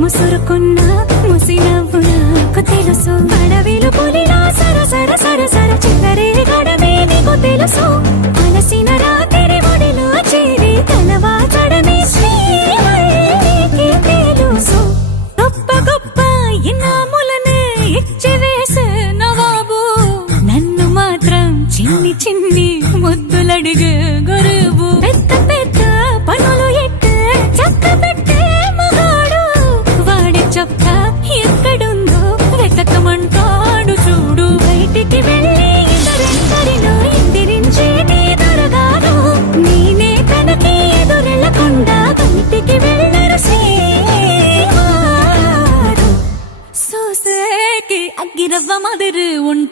ముసురుకున్న ముసి నవ్వు నాకు తెలుసు అడవిలు పులిలా సర సర సర సర చిల్లరే గడమే నీకు తెలుసు అలసిన రాత్రి ఒడిలో చేరి తలవాచడమే శ్రీవల్లికి తెలుసు. గొప్ప గొప్ప ఇనాములనే ఇచ్చి వేసే నవాబు. నన్ను మాత్రం చిన్ని చిన్ని ముద్దులడిగే அக்கிரவ மாதிரி உன்